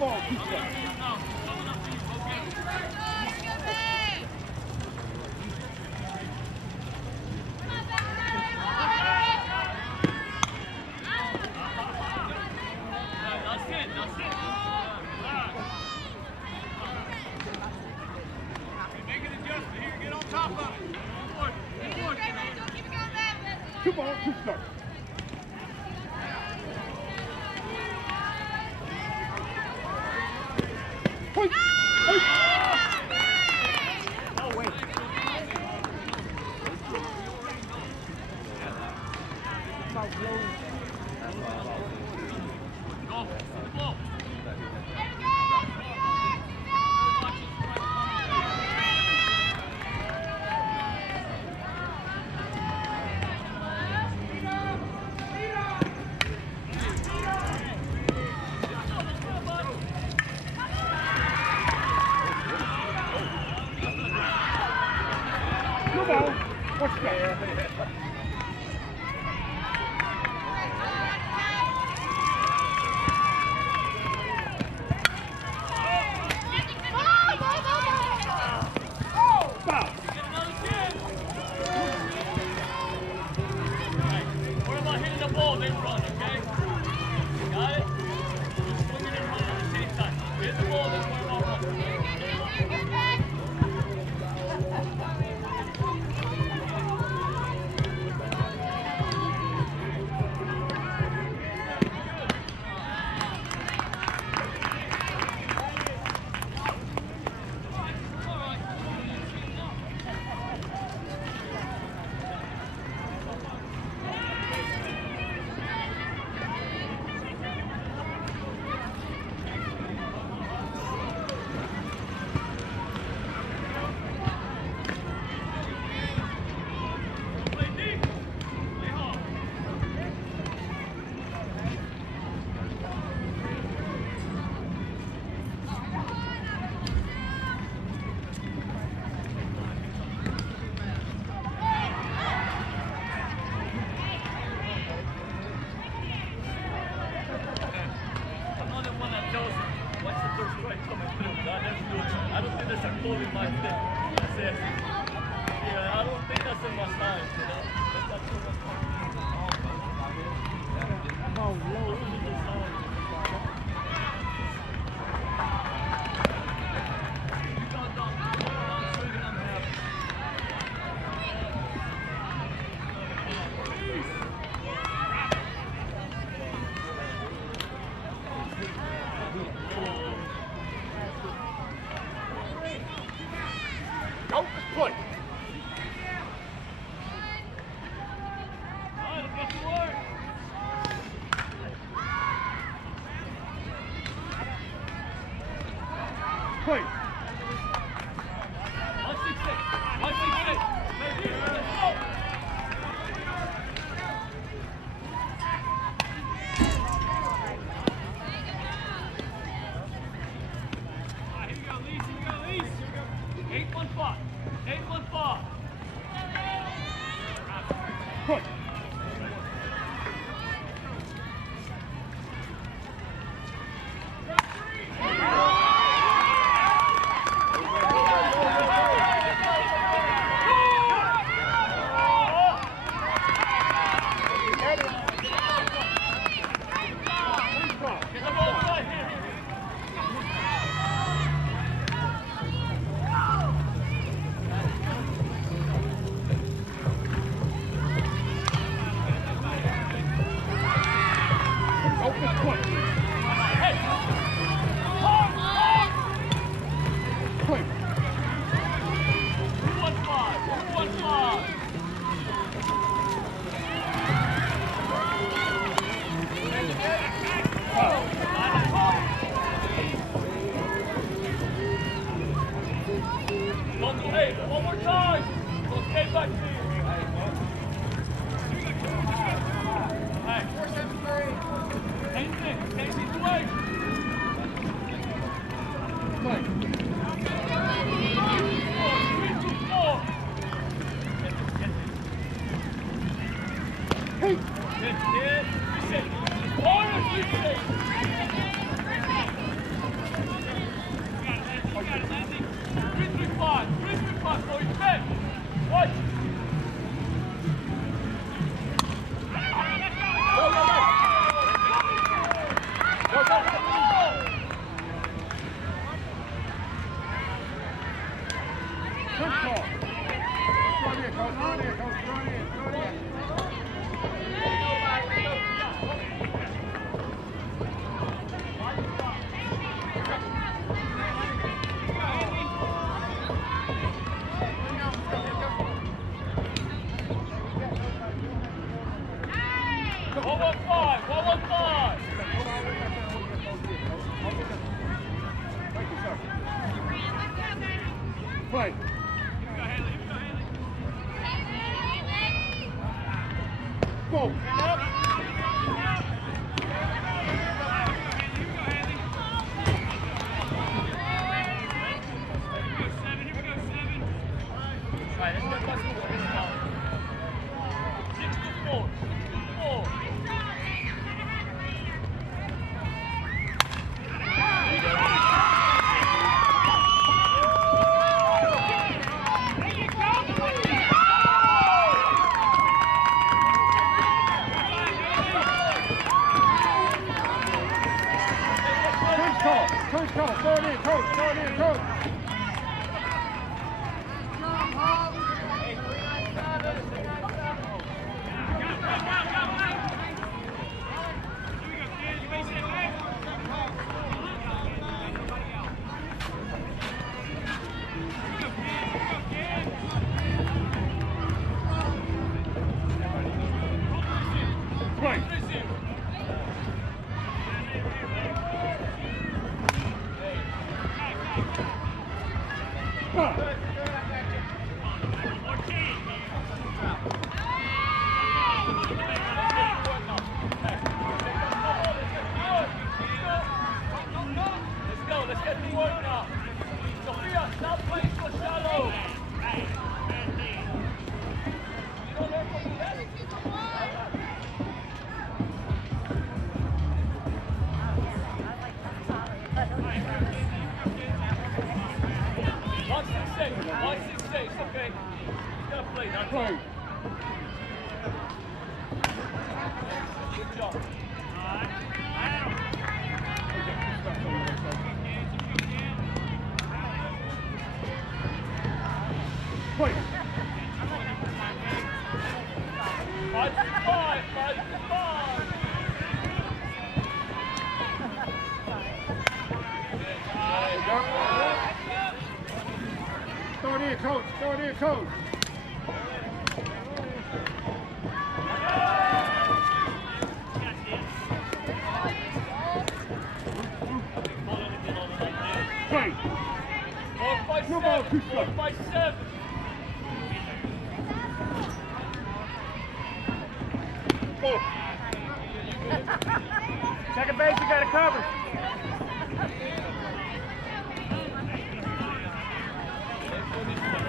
ball, 2 strikes. Two balls, 2 strikes. Point. Oh, wait. Two balls, 1 strike. Foul. What about hitting the ball, then run, okay? Got it? Swinging and running at the same time. Hit the ball, then what about running? I don't think there's a code in my thing that says, yeah, I don't think that's in my science, you know? That's not too much. Out, point. Point. 166. 166. Let's go. Here you go, Lease. Here you go, Lease. 815. 815. Point. Get the ball right here. Out, point. Hey. Hard, hard. Point. 215. 215. Don't do eight. One more time. Okay, back to you. Hey. Same thing. Same situation. Point. 3-2-4. Hey. Hit. Reset. Corner, reset. Good call. Run in, coach. Run in, coach. Run in. Run in. Play. Go. Coach, throw it in, coach, throw it in, coach. Play. Let's get to work now. Sophia, stop playing so shallow. You don't learn from that. One, 6, 8, okay. You gotta play, that's all. Good job. Play. 5, 5. Throw it in, coach. Throw it in, coach. Play. 4, 5, 7. No ball, 2 4, 5, 7. Go. Second base, you got to cover. Let's do this one.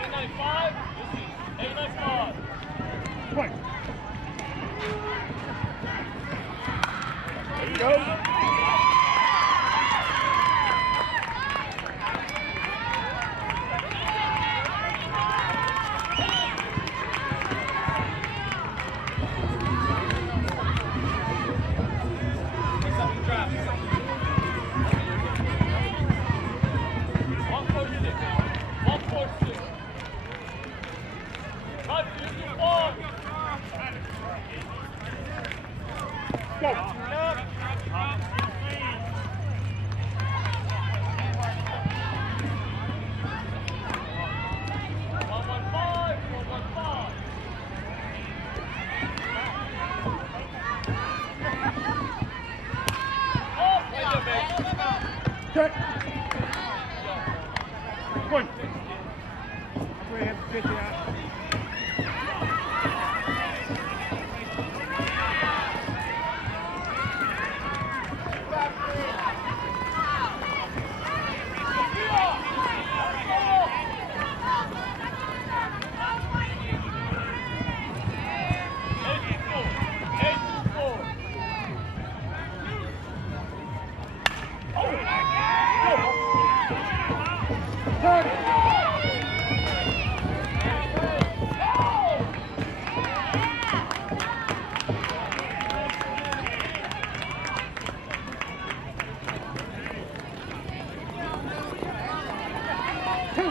895. 895. Play. There you go. Check. Point. Go ahead, 50 out. Two.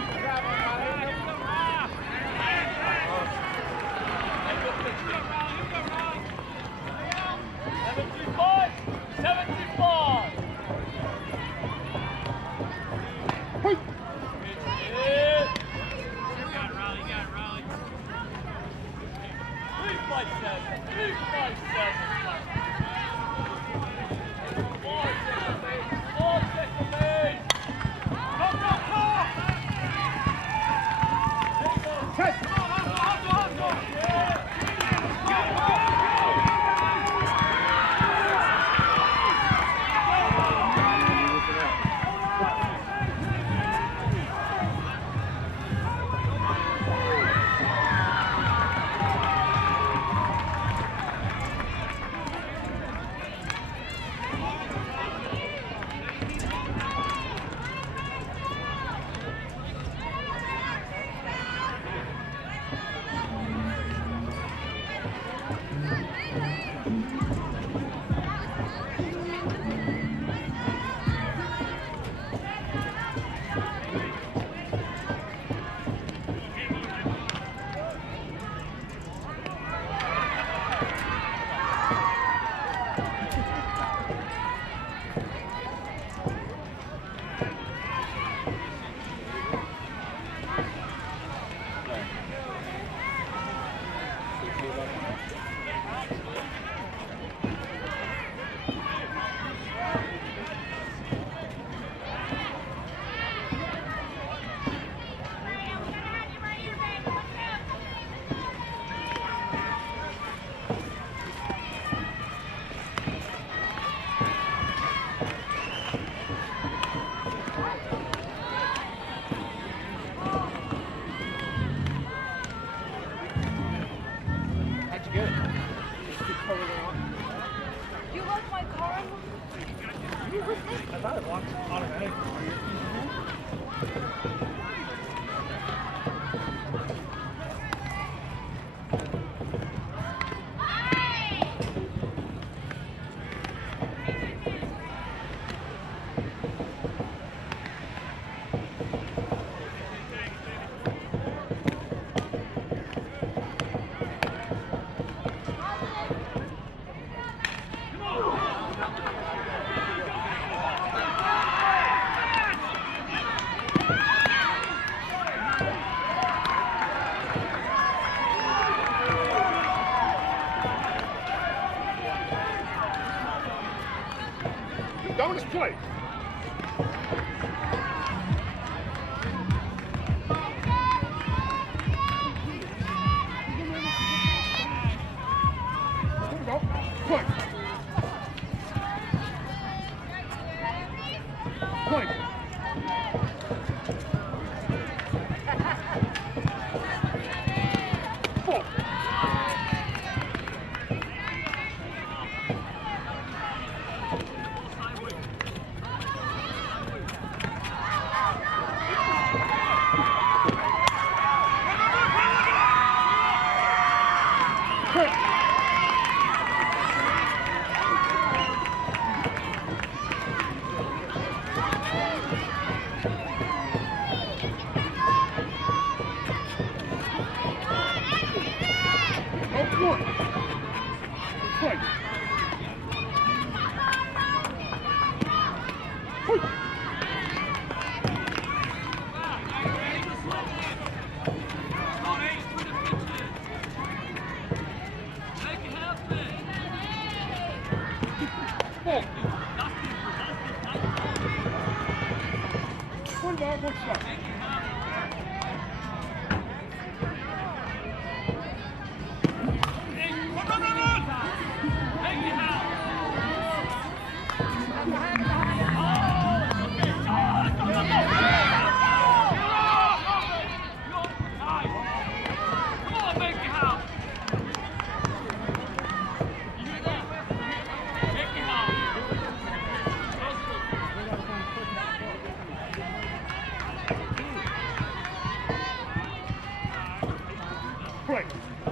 Quick.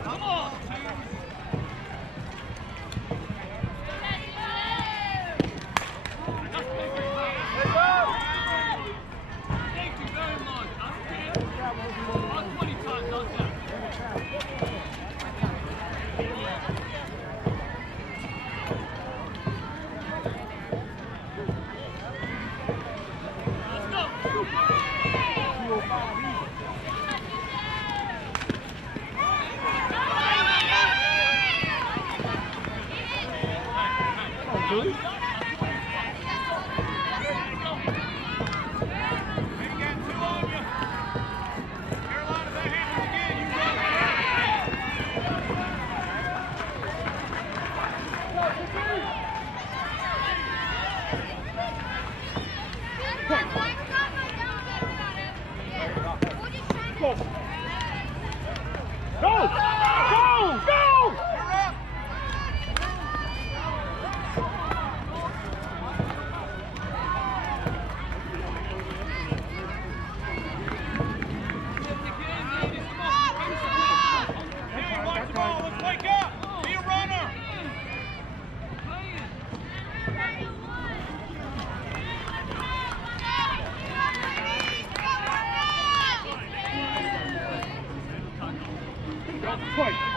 Come on! Thank you very much. I don't care. About 20 times out there. Let's go. Dude. Go! Go! Go! Go! Hey, watch the ball. Let's wake up. Be a runner. Quick.